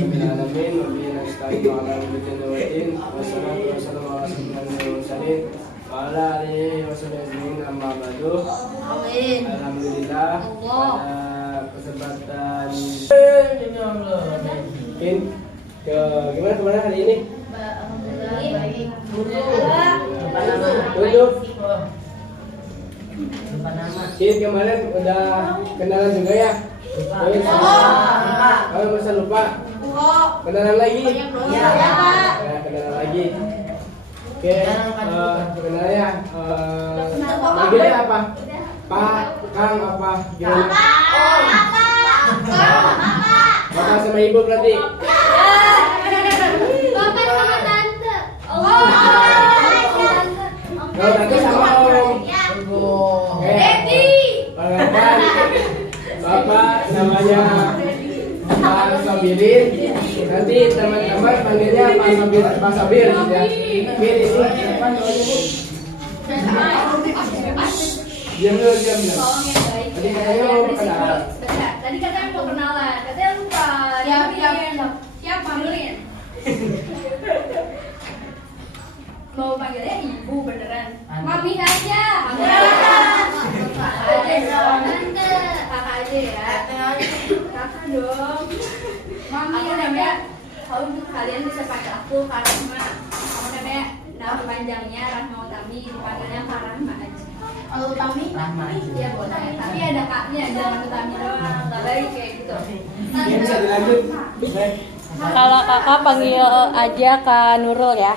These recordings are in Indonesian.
rabbil alamin wa bihi nasta'in ala al-mujahidin wassalatu wassalamu ala asyrofil mursalin wa ala alihi wa sahbihi amma ba'du. Amin. Alhamdulillah pada kesempatan ke gimana kemana hari ini? Duduk. Kin kemarin udah kenalan juga ya? Kalau masa lupa? Kenalan lagi? Iya. Kenalan lagi. Oke, kenalan ya. Manggilnya apa? Pak, Kang, apa? Gimana? Bapak sama Ibu berarti? Bapak sama tante. Kalau tante sama Om. Perkenalkan, Bapak namanya Pak Sabirin. Nanti teman-teman panggilnya Pak Sabir ya. Oke, diam dulu. Tadi katanya mau kenalan. Tadi katanya mau kenalan, katanya lupa. Siap panggilin. Mau panggilnya ibu beneran. Mami aja. Kakak aja ya. Kakak dong. Mami namanya. Kalian bisa panggil aku Karahma. Kamu namanya nama panjangnya Rahma Utami, dipanggilnya Karahma aja. Kalau Utami? Rahma. Iya boleh. Tapi ada kaknya, jangan Utami doang. Gak baik kayak gitu. Ya, bisa dilanjut. Kalau kakak panggil aja Kak Nurul ya.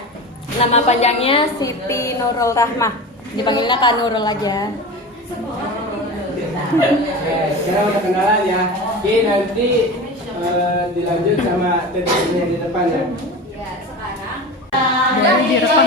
Nama panjangnya Siti Nurul Rahmah. Dipanggilnya Kak Nurul aja. Sekarang udah kenalan ya. Oke, nanti dilanjut sama tetenya di depan ya. Ya, sekarang. Direkam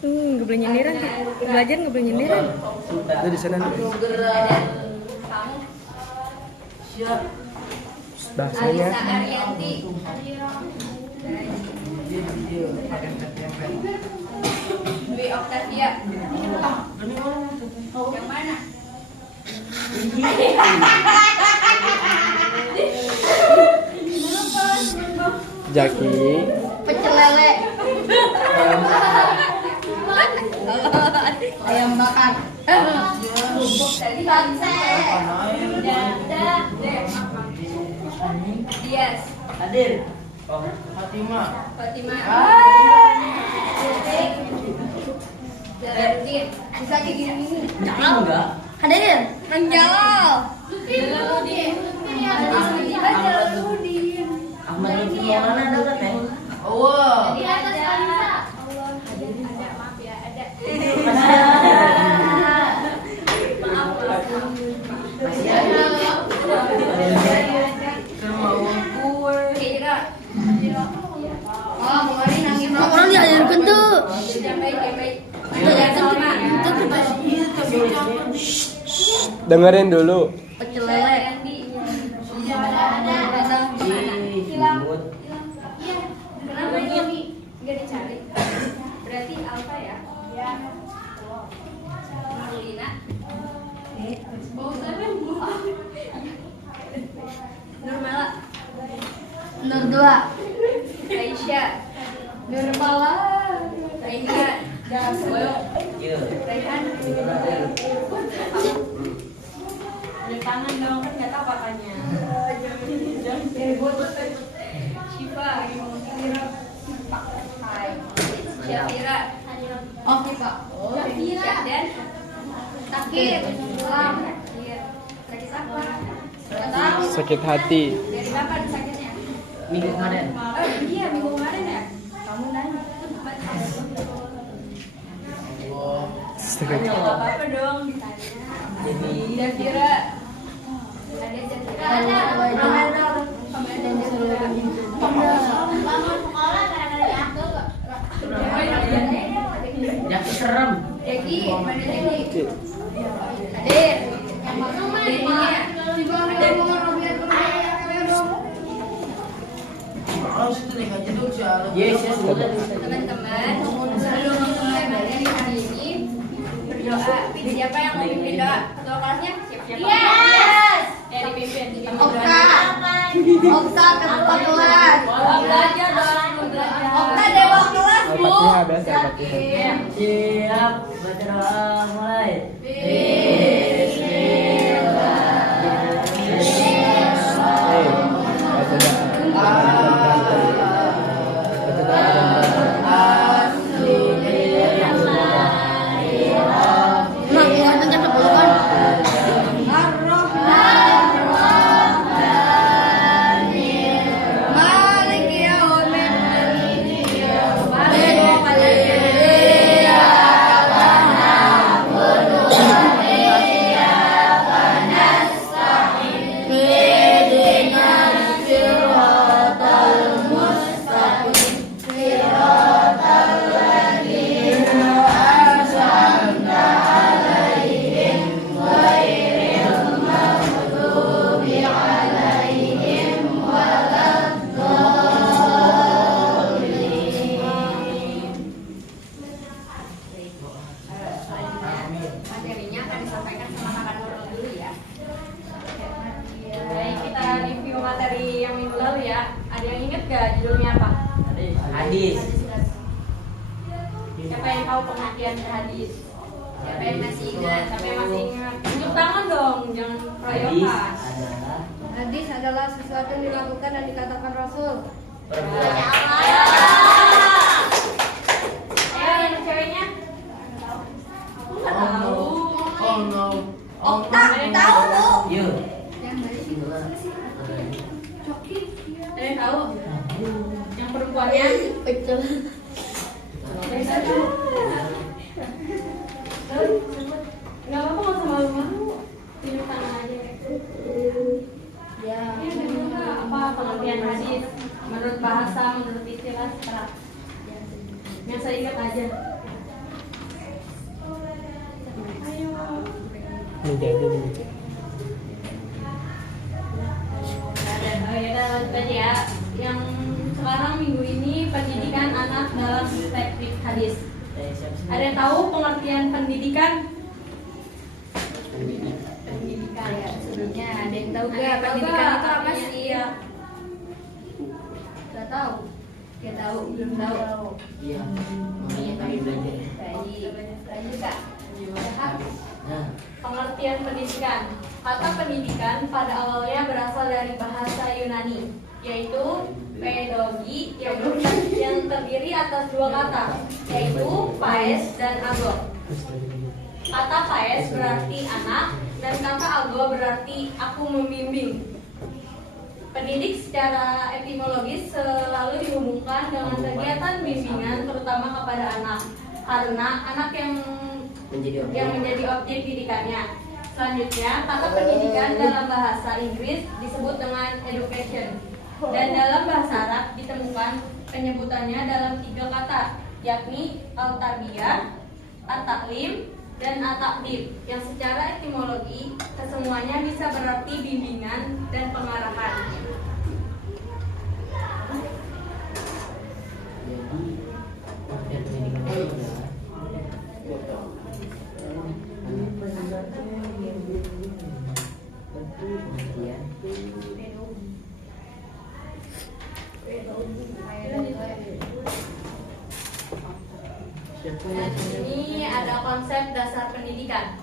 Nggak boleh nyindiran. Belajar nggak boleh nyindiran. Ada di sana nih. Kamu Bahasanya. Alisa Arianti. Dwi Octavia. Yang mana? Jaki. Pecel lele. Ayam bakar. Dias. Hadir. Oh, Fatima. Fatima. Jalaluddin. Bisa kayak gini. Jangan enggak? Hadir. Menjawab. Jalaluddin. Jalaluddin. Ahmad Lutfi Maulana ada kan teh? Oh. Di atas Alisa. Allah. Ada, maaf ya, ada. Maaf. Masih ada. Oh, kemarin nangis. Orang diajarkan tuh. Dengerin dulu. Pecel lele. Kenapa ini nggak dicari? Berarti Alfa ya? Iya. Marlina. Nurmala. Nur 2. Aisyah. Nurmala. Raina. Iya. Raihan. Ada tangan dong, kan nggak tahu apanya. Syifa. Syafira. Oh, Pak. Syafira. Dan Takir. Iya. Sakit apa? Nggak tahu. Sakit hati. Dari kapan sakitnya? Minggu kemarin. Oh iya, minggu kemarin ya? Kamu nanya. Sakit. Nggak apa-apa dong ditanya. Jafira. Ada Jafira. Ada. Kemarin Jafira. Bangun sekolah gara-gara aku. Yang serem. Jeki, mana Jeki? Hadir. Deninya. Yes, yes, sudah. Teman-teman, sebelum memulai materi hari ini, berdoa. Siapa yang mau pimpin doa? Ketua kelasnya? Siapa? Yes! Ya dipimpin. Okta. Okta ketua kelas. Belajar doa sebelum belajar. Okta dewa kelas, Bu. Al-Fatihah biasa Al-Fatihah. Siap, baca doa mulai. Materinya akan disampaikan sama Kakak Nurul dulu ya. Baik, kita review materi yang minggu lalu ya. Ada yang inget gak judulnya apa? Hadis. Siapa yang tahu pengertian hadis? Siapa yang masih ingat? Siapa yang masih ingat? Tunjuk tangan dong, jangan Hadis proyokas. adalah Hadis adalah sesuatu yang dilakukan dan dikatakan Rasul. perbuatan. Ya, yang ceweknya? Aku nggak tahu. Oh no. Okta, tahu Bu. Yuk. Yang dari situ. Ada yang tahu? Yang perempuannya? Pecel. Nggak apa-apa, nggak usah malu-malu. Tunjuk tangan aja. Ya. Apa pengertian hadis? Menurut bahasa, menurut istilah, secara yang saya ingat aja. Ya lanjut aja ya. Yang sekarang minggu ini pendidikan anak dalam perspektif hadis. Ada yang tahu pengertian pendidikan? Pendidikan ya. Sebelumnya ada yang tahu Ada gak yang tahu pendidikan gak itu apa artinya? sih? Iya. Gak tahu. Gak tahu, belum tahu. Iya. Makanya kami belajar. Baik. Lanjut Kak. Sehat. Nah, Pengertian pendidikan. Kata pendidikan pada awalnya berasal dari bahasa Yunani, yaitu pedagogi yang terdiri atas dua kata, yaitu paes dan ago. Kata paes berarti anak dan kata ago berarti aku membimbing. Pendidik secara etimologis selalu dihubungkan dengan kegiatan bimbingan terutama kepada anak, karena anak yang menjadi objek didikannya. Selanjutnya, kata pendidikan dalam bahasa Inggris disebut dengan education. Dan dalam bahasa Arab ditemukan penyebutannya dalam 3 kata, yakni al-tarbiyah, at-taklim, dan at-takdib, yang secara etimologi kesemuanya bisa berarti bimbingan dan pengarahan. jadi pendidikan itu adalah Dan ini ada konsep dasar pendidikan.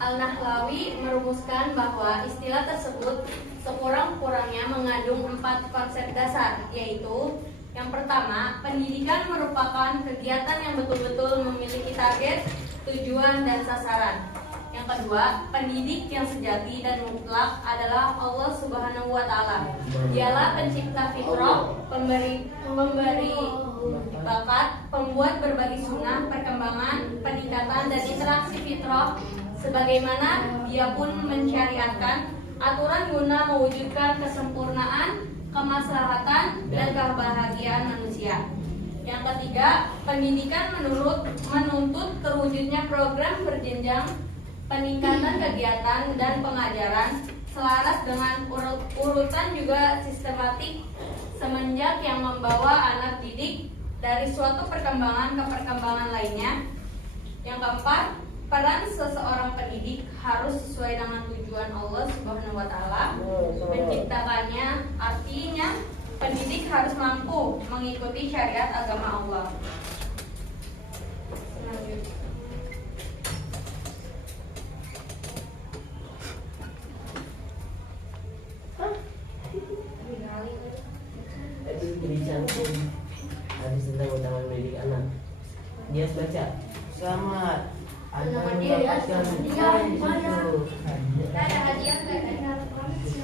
Al-Nahlawi merumuskan bahwa istilah tersebut sekurang-kurangnya mengandung 4 konsep dasar, yaitu yang pertama, pendidikan merupakan kegiatan yang betul-betul memiliki target, tujuan, dan sasaran. Yang kedua, pendidik yang sejati dan mutlak adalah Allah Subhanahu wa Ta'ala. Dialah pencipta fitrah, pemberi bakat, pembuat berbagai sunnah, perkembangan, peningkatan, dan interaksi fitrah, sebagaimana Dia pun mensyariatkan aturan guna mewujudkan kesempurnaan, kemaslahatan, dan kebahagiaan manusia. Yang ketiga, pendidikan menuntut terwujudnya program berjenjang, peningkatan kegiatan dan pengajaran selaras dengan urutan juga sistematik semenjak yang membawa anak didik dari suatu perkembangan ke perkembangan lainnya. Yang keempat, peran seseorang pendidik harus sesuai dengan tujuan Allah Subhanahu wa Ta'ala menciptakannya. Artinya, pendidik harus mampu mengikuti syariat agama Allah. Selanjutnya. itu jadi cantik. Hadis tentang utama mendidik anak. Dia harus baca. Selamat. Anda mendapatkan hadiah di situ. Ada hadiah nggak?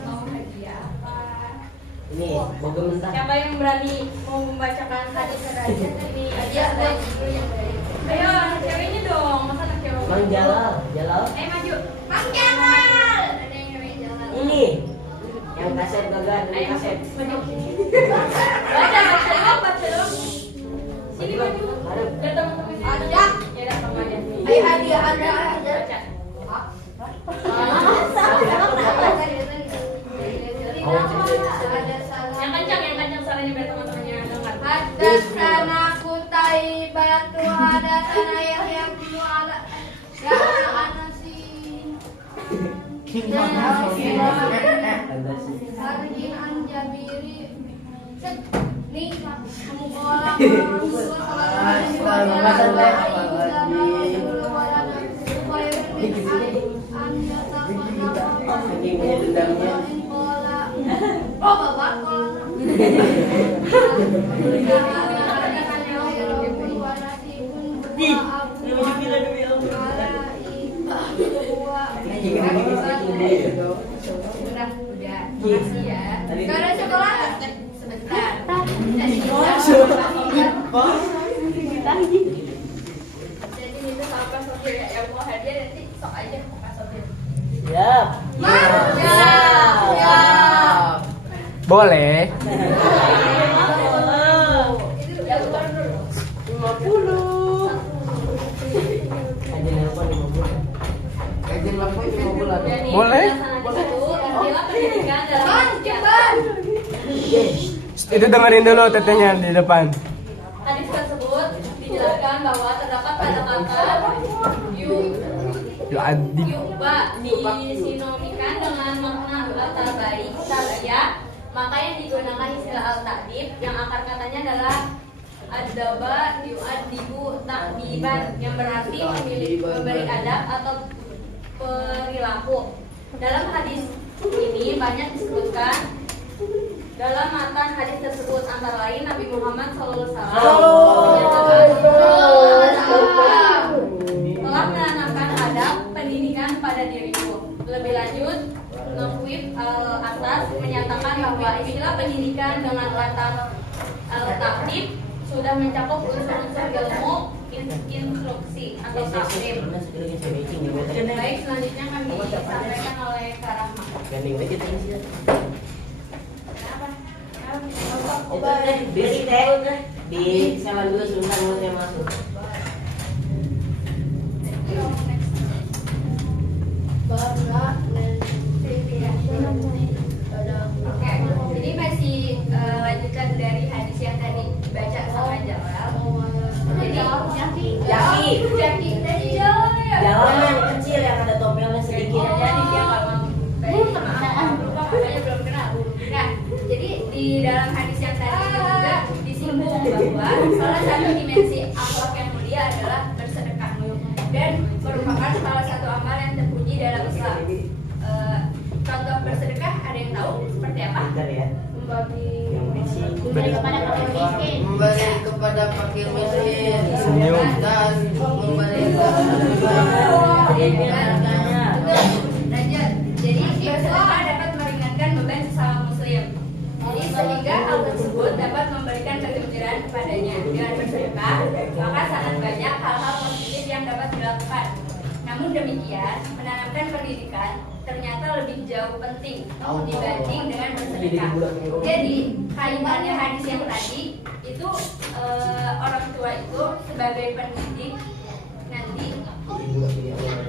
Mau hadiah apa? Ini boga mentah. Siapa yang berani mau membacakan hadis Hadiah ini? hadiah baik dulu yang baik. Ayo, anak ceweknya dong. Masa anak cewek? Mang Jalal, Jalal. Maju. Mang Jamal. Ada yang namanya Jamal. Ini yang kaset gagal dari Ayo, kaset. maju. Baca dong. Sini maju. Harap. Biar teman-teman Ada. ya datang aja. Ayo hadiah ada. Baca. Yang kencang suaranya biar teman-temannya dengar. Hadatsana Qutaibatu hadatsana Yahya bin Ala ya Anasin Arjin an Jabiri nih kamu bola Saking punya dendamnya. Oh, bapak kolam. Udah, makasih ya. Sekarang sekolah sebentar. Jadi itu sama Pak Sofir ya, yang mau hadiah nanti sok aja ke Pak Sofir. Siap. Siap. Boleh. Itu yang luar dulu. 50. Aja nelpon 50. Kajian lapor 5 bulan. Boleh. Penjelasan itu istilah pendidikan dalam hadis Itu dengerin dulu tetenya di depan. Hadis tersebut dijelaskan bahwa terdapat pada kata yu'ba disinomikan dengan makna kata baik saya, maka yang digunakan istilah al-ta'dib yang akar katanya adalah adaba yu'adibu ta'diban yang berarti memberi adab atau perilaku. Dalam hadis ini banyak disebutkan dalam matan hadis tersebut antara lain Nabi Muhammad SAW telah menanamkan adab pendidikan pada diriku. Lebih lanjut, Nafwif al-Atas menyatakan bahwa istilah pendidikan dengan kata al-ta'dib sudah mencakup unsur-unsur ilmu instruksi atau taklim. Baik, selanjutnya kami disampaikan oleh Kak Rahma. Basic teh di semen dulu sebentar mulutnya masuk. Oke, ini masih lanjutan dari hadis yang tadi dibaca sama Jalal. Jadi Jaki tadi Jawaban kecil yang ada topelnya sedikit. jadi dia nggak mau makanya belum kenal. Nah, jadi di dalam hadis yang tadi itu juga disinggung bahwa salah satu dimensi akhlak yang mulia adalah bersedekah dan merupakan salah satu amal yang terpuji dalam Islam. Contoh bersedekah ada yang tahu seperti apa? Bentar ya. Memberi kepada fakir miskin. Memberi kepada fakir miskin Senyum. dan memberi Lanjut. Jadi bersedekah dapat meringankan beban sesama muslim. Jadi sehingga hal tersebut dapat memberikan kegembiraan kepadanya. Dengan bersedekah, maka sangat banyak hal-hal positif yang dapat dilakukan. Namun demikian, menanamkan pendidikan ternyata lebih jauh penting dibanding dengan bersedekah. Jadi kaitannya hadis yang tadi itu orang tua itu sebagai pendidik nanti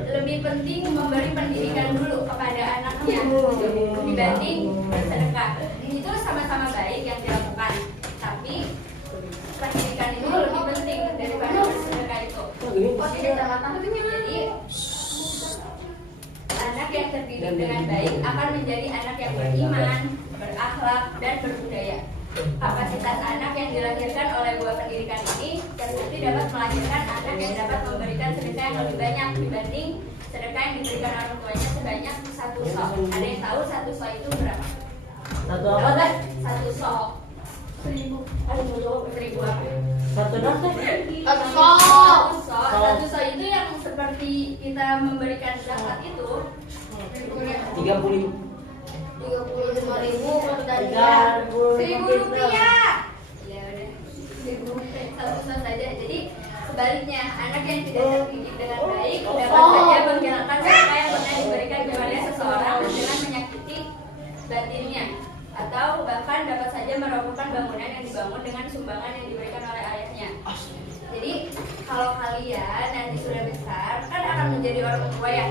lebih penting memberi pendidikan dulu kepada anaknya dibanding bersedekah. Itu sama-sama baik yang dilakukan, tapi pendidikan itu lebih penting daripada bersedekah itu. Jadi anak yang terdidik dengan baik akan menjadi anak yang beriman, berakhlak, dan berbudaya. Kapasitas anak yang dilahirkan oleh buah pendidikan ini terbukti dapat melahirkan anak yang dapat memberikan sedekah yang lebih banyak dibanding sedekah yang diberikan orang tuanya sebanyak 1 sok. Ada yang tahu 1 sok itu berapa? Satu apa teh? 1 sok 1000. 1000 apa? Satu dong teh. Satu sok itu yang seperti kita memberikan zakat itu 30.000. 35.000 dan 1.000 rupiah. Ya udah, 1.000 satu sok saja. Jadi sebaliknya, anak yang tidak terdidik dengan baik dapat saja menghilangkan apa yang pernah diberikan kepada seseorang dengan menyakiti batinnya, atau bahkan dapat saja merobohkan bangunan yang dibangun dengan sumbangan yang diberikan oleh ayahnya. Jadi kalau kalian nanti sudah besar kan akan menjadi orang tua ya,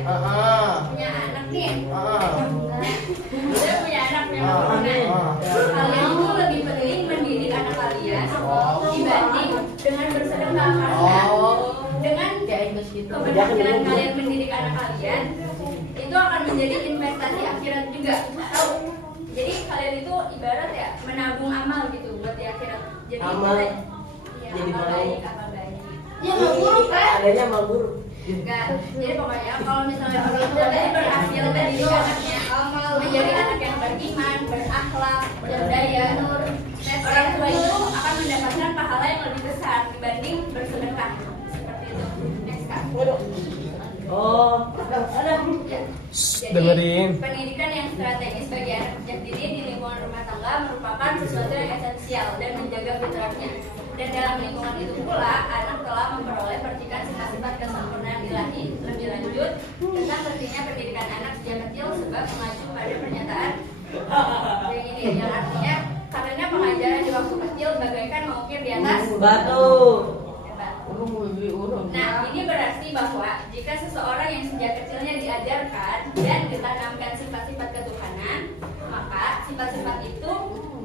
punya anak nih, udah punya anak yang kalian itu lebih penting mendidik anak kalian dibanding dengan bersedekah, karena dengan keberhasilan kalian mendidik anak kalian itu akan menjadi investasi akhirat juga. Tahu? Jadi kalian itu ibarat ya menabung amal gitu buat di akhirat. Jadi Amal. Ya, Jadi amal mau. baik, amal baik. Ya mau buruk kan? Adanya mau guru. Enggak. Jadi pokoknya kalau misalnya orang tua tadi berhasil mendidik anaknya menjadi anak yang beriman, berakhlak, berdaya, orang tua itu akan mendapatkan pahala yang lebih besar dibanding bersedekah. Seperti itu. Next Kak. Oh, ada. Ya. Jadi Dengerin. pendidikan yang strategis bagi anak sejak dini di lingkungan rumah tangga merupakan sesuatu yang esensial dan menjaga fitrahnya. Dan dalam lingkungan itu pula anak telah memperoleh percikan sifat-sifat kesempurnaan ilahi. Lebih lanjut tentang pentingnya pendidikan anak sejak kecil sebab mengacu pada pernyataan yang ini, yang artinya karena pengajaran di waktu kecil bagaikan mengukir di atas Batu. hebat. Nah, ini berarti bahwa jika seseorang yang sejak kecilnya diajarkan dan ditanamkan sifat-sifat ketuhanan, maka sifat-sifat itu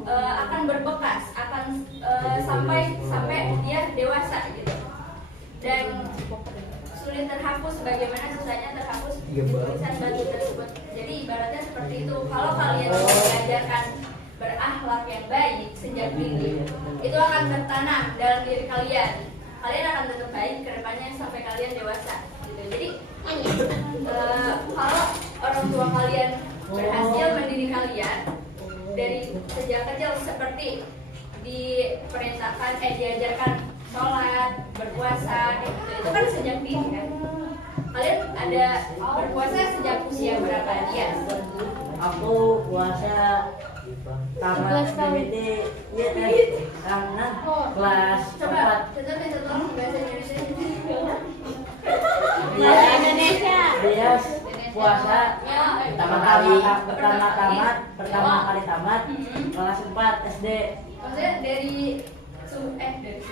akan berbekas, akan sampai dia dewasa gitu. Dan sulit terhapus, bagaimana susahnya terhapus tulisan batu tersebut. Jadi ibaratnya seperti itu. Kalau kalian diajarkan berakhlak yang baik sejak dini, itu akan tertanam dalam diri kalian. Kalian akan tetap baik ke depannya sampai kalian dewasa gitu. Jadi kalau orang tua kalian berhasil mendidik kalian dari sejak kecil seperti diperintahkan, diajarkan sholat, berpuasa, gitu. Itu kan sejak dini kan. Kalian ada berpuasa sejak usia berapa dia? Aku puasa tamat BBT ya karena kelas Coba, tolong bahasa Indonesia. Bahasa Indonesia. Dia puasa pertama kali tamat kelas 4 SD. Maksudnya dari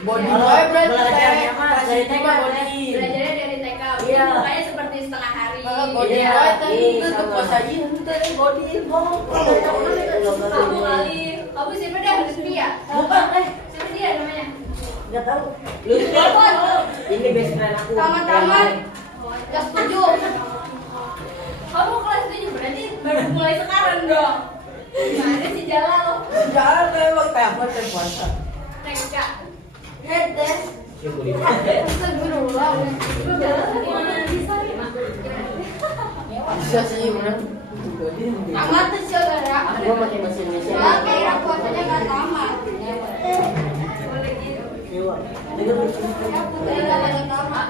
Body Kalau boy berarti belajarnya mah dari TK body. belajarnya dari TK, Iya. makanya seperti setengah hari. Body Iya, boy tadi iya, itu sama. puasain tadi body boy. Satu kali. Kamu siapa dah? Lutfi ya? Bukan Siapa dia namanya? nggak tahu. Ini best friend aku. Tamat. Kelas 7. Kamu kelas 7 berarti baru mulai sekarang dong. Gimana sih jalan lo? Jangan emang tamat puasa. TK. Headdesk. Syukurin. Astagfirullah. Itu jalan gimana bisa ya? Bisa sih bener. Tamat tuh sih gara. Aku pakai bahasa Indonesia. Wah, kira puasanya nggak tamat. Boleh gitu. Iya. Dengar dulu. Putri nggak ada tamat.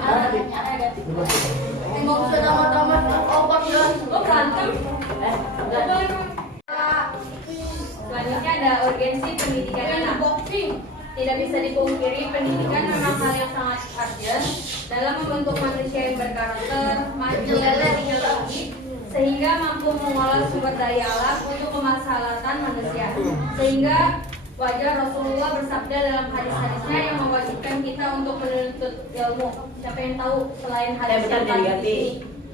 Emang sudah tamat-tamat obat ya? Lo berantem? Enggak. Selanjutnya ada urgensi pendidikan anak. Tidak bisa dipungkiri, pendidikan memang hal yang sangat urgent dalam membentuk manusia yang berkarakter, maju dan berteknologi, sehingga mampu mengolah sumber daya alam untuk kemaslahatan manusia. Sehingga wajar Rasulullah bersabda dalam hadis-hadisnya yang mewajibkan kita untuk menuntut ilmu. Siapa yang tahu selain hadis yang tadi ini?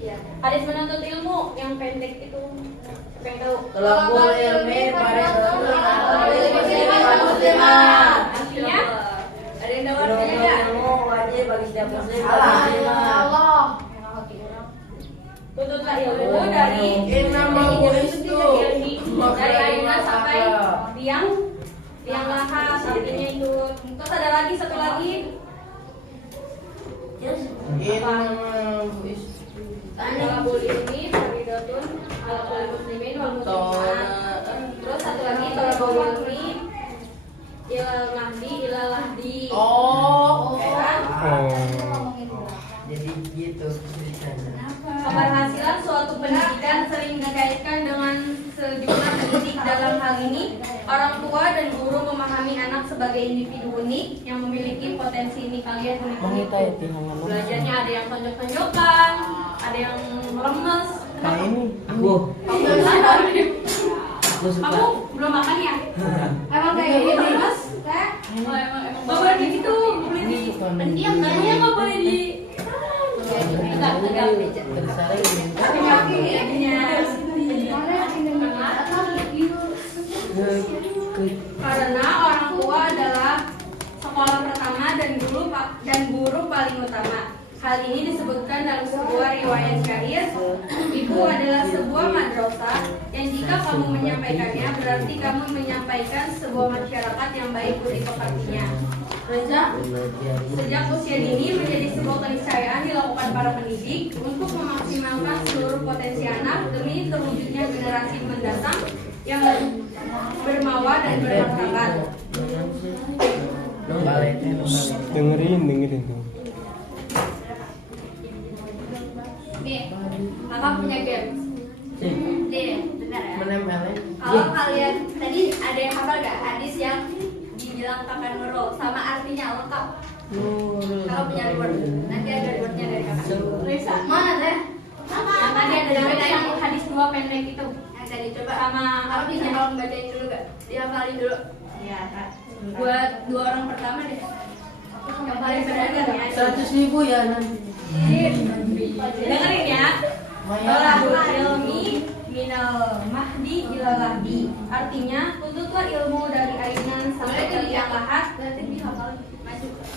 Iya. Hadis menuntut ilmu yang pendek itu. Siapa yang tahu? Tolakul ilmi pada Artinya, ada yang tahu artinya nggak? Ilmu wajib bagi setiap muslim. Allah. Tuntutlah ilmu dari dari ayunan sampai tiang lahat, artinya itu. Terus ada lagi satu lagi. Talabul ilmi faridatun ala kulli muslimin wal muslimat. Terus satu lagi talabul ilmi ilal mahdi ilal lahdi. Oh. Kan? Jadi gitu tulisannya. Keberhasilan suatu pendidikan sering dikaitkan dengan sejumlah titik. Dalam hal ini, orang tua dan guru memahami anak sebagai individu unik yang memiliki potensi ini. Kalian unik-unik. Belajarnya ada yang tonjok-tonjokan, ada yang lemes. Nah ini aku suka. Kamu belum makan ya? Emang kayak gini lemes? Nggak boleh gitu, boleh di pendiam. Namanya nggak boleh di tegak karena orang tua adalah sekolah pertama dan guru paling utama. Hal ini disebutkan dalam sebuah riwayat syahih. Ibu adalah sebuah madrasah yang jika kamu menyampaikannya berarti kamu menyampaikan sebuah masyarakat yang baik budi pekertinya. Sejak usia dini menjadi sebuah keniscayaan dilakukan para pendidik untuk memaksimalkan seluruh potensi anak demi terwujudnya generasi mendatang yang bermawa dan bermartabat. Dengerin tuh. Nih, kakak punya games. Nih, benar ya? Menempelin. Kalau kalian tadi ada yang hafal gak hadis yang dibilang kakak Nurul sama artinya lengkap? Kalau punya reward, nanti ada rewardnya dari kakak. Lisa, mana teh? Yang tadi ada namanya yang hadis 2 pendek itu. Yang tadi coba sama kalau bisa kalau bacain dulu gak? Dihafalin dulu. Iya, Kak. Buat 2 orang pertama deh. Yang paling beragam ya. 100.000 ya nanti. Dengerin ya. Tolabul ilmi minal mahdi ilal lahdi. Artinya, tuntutlah ilmu dari ayunan sampai ke liang lahat.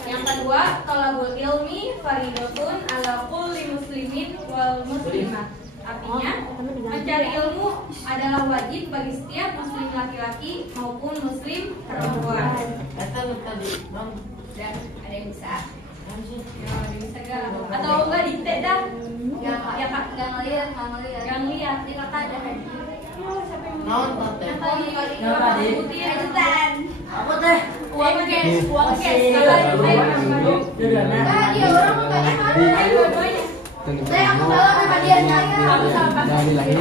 Yang kedua, tolabul ilmi faridatun ala kulli muslimin wal muslimat. Artinya, mencari ilmu adalah wajib bagi setiap muslim laki-laki maupun muslim perempuan. Tadi, Bang. Dan ada yang bisa. Ya, bisa gak? Atau enggak dikte dah? Ya kak, Gak ngeliat, gak ngeliat. yang lihat. Nanti kakak ada hadiah. Naon teh? Yang tadi Yang tadi? putih ya. Kejutan. Apa teh? Uang cash, uang cash. Iya. Nah, dia orang mukanya mana? Dua-duanya. Saya aku tahu apa hadiahnya. Dari lahir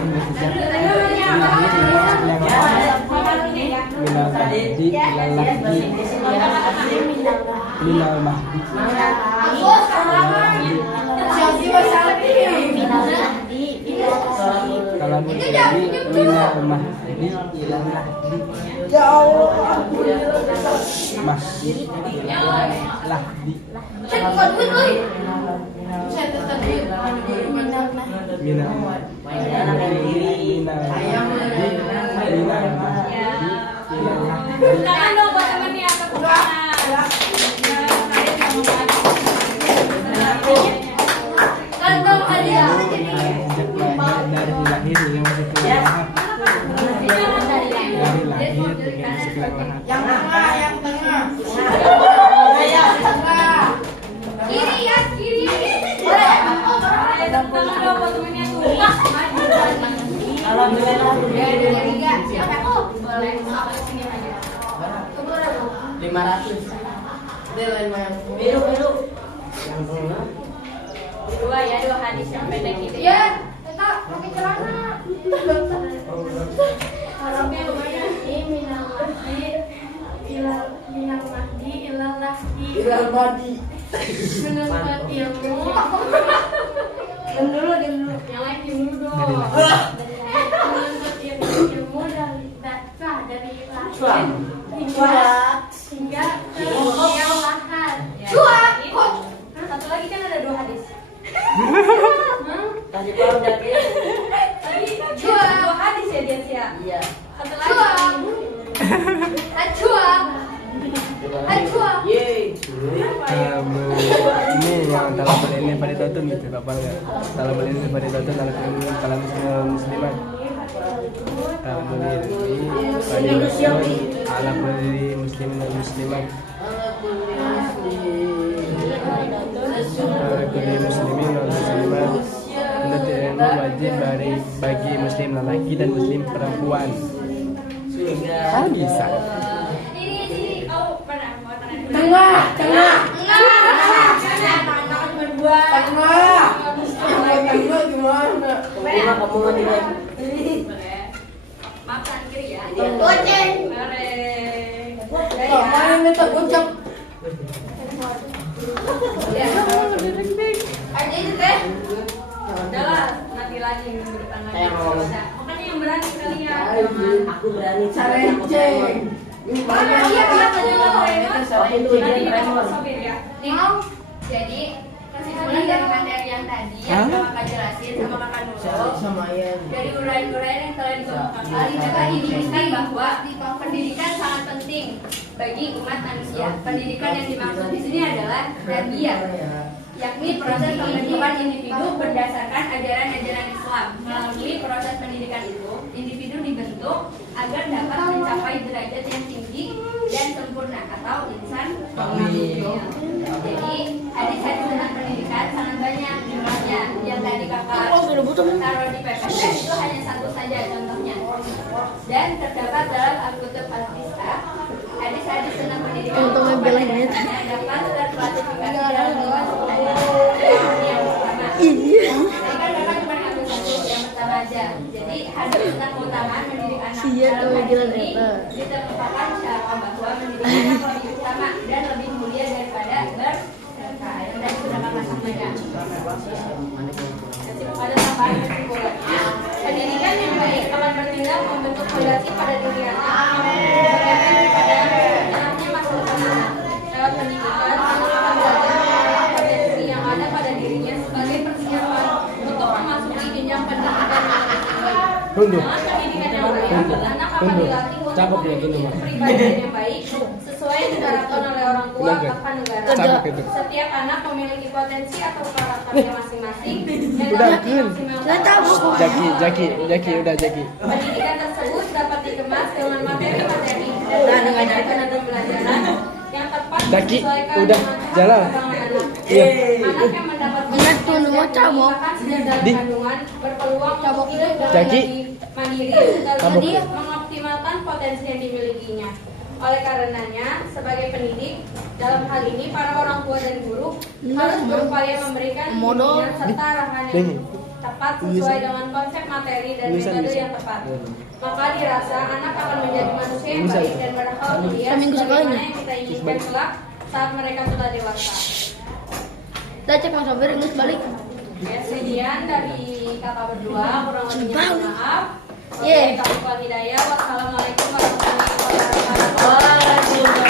sejak minal mahdi ilal lahdi minal mahdi Aku sekarang. Selfie mas selfie. kalau menjadi minal mahdi ilal lahdi Ya Allah. mahdi ilal lahdi Saya bukan duit, woy. Saya tetap di minal minal mahdi ilal mahdi ilal lahdi Tangan dong buat temennya ke tangan. Kantong hadiah. sejak dari lahir yang masih tulang lahat dari lahir dengan segala lahat Yang tengah, yang tengah. Kiri ya, kiri. Boleh. Tangan dong buat temennya tuh. Alhamdulillah. Yang tiga. Siapa aku? Boleh. Sini aja. 500. Dia lain main. Biru. Yang tengah. Dua ya, dua hadis yang pendek gitu. Ya, tetap pakai celana. Harapnya lumayan. Minal mahdi ilal lahdi. Ilal Badi. Menuntut ilmu. Diam dulu. Yang lain diam dulu dong. Menuntut ilmu dari lahir hingga ke liang lahat. Cuak. Satu lagi kan ada dua hadis. Tadi paham jadi. Tadi Cuak. dua hadis ya dia siap. Iya. Satu Cuak. lagi. Acuak. Acuak. Yeay. ini yang talabul ilmi faridatun gitu kapal nggak talabul ilmi faridatun ala muslimat talabul ilmi faridatun ala kulli muslimin dan muslimat ala kulli muslimin dan muslimat menuntut ilmu wajib bagi muslim lelaki dan muslim perempuan. Bisa Ini kau pernah mau tangan dulu? Tengah. Enggak. Tangan cuma dua. Tengah gimana? Kamu mau nilai? Maaf tangan kiri ya. Goceng. Bareng. Oh, main minta gocap. Ada itu teh. Udahlah, nanti lagi minggu depan lagi. Saya mau. Makanya yang berani kalian. Aku berani Iya, careceng. iya, Itu nanti dia kita respon. sobir ya. Nih, jadi kesimpulan dari materi yang tadi yang kakak jelasin sama kakak Nurul. Sama ayah. Dari uraian-uraian yang telah dikemukakan, kita diinginkan bahwa pendidikan sangat penting bagi umat manusia. Pendidikan yang dimaksud di sini adalah tarbiyah, yakni proses pembentukan individu berdasarkan ajaran-ajaran Islam. Melalui proses pendidikan itu, individu dibentuk agar dapat mencapai derajat yang tinggi dan sempurna atau insan kamil. Jadi hadis-hadis tentang pendidikan sangat banyak jumlahnya. Yang tadi kakak taruh di PPT itu hanya satu saja contohnya. Dan terdapat dalam Al-Kutub Al-Fisah hadis-hadis tentang pendidikan dapat terklasifikasi dalam dua yang pertama. Tadi kan kakak cuma ngambil satu yang pertama aja. Jadi hadis tentang keutamaan mendidik anak dalam hadis ini ditemukan secara bahwa mendidik anak lebih utama dan lebih mulia daripada bersedekah. Yang tadi sudah kakak sampaikan. Ada tambahan kesimpulannya. Pendidikan yang baik akan bertindak membentuk fondasi pada diri anak. Berkaitan kepada dalamnya masa depan anak. Lewat pendidikan, anak Tunduk. Dengan pendidikan yang baik, anak akan Tunduk. dilatih untuk Cakep ya, tunduk. memiliki kepribadian yang baik sesuai yang diharapkan oleh orang tua Benar, akan negara. Cakep itu. Setiap anak memiliki potensi atau karakternya masing-masing yang Udah, dapat Kun. dimaksimalkan. Jaki, udah Jaki. Pendidikan tersebut dapat dikemas dengan materi-materi dan pendidikan dan pembelajaran yang tepat Jaki, disesuaikan udah, dengan jalan. perkembangan anak. Iya. Anak yang mendapat Ingat tuh, mau cabok. bahkan sejak dalam Di. kandungan berpeluang untuk hidup dengan Jaki. lebih mandiri sekaligus Cabok. mengoptimalkan potensi yang dimilikinya. Oleh karenanya, sebagai pendidik, dalam hal ini para orang tua dan guru harus berupaya memberikan bimbingan serta arahan yang tepat sesuai dengan konsep materi dan metode yang tepat. Maka dirasa anak akan menjadi manusia yang baik dan berakal mulia sebagaimana yang kita inginkan kelak saat mereka telah dewasa. Kita cek Mas Sobir ingus balik. Ya, sekian dari kakak berdua, kurang lebihnya mohon maaf. Ye. Wabillahi taufiq wal hidayah. Wassalamualaikum warahmatullahi wabarakatuh. Waalaikumsalam.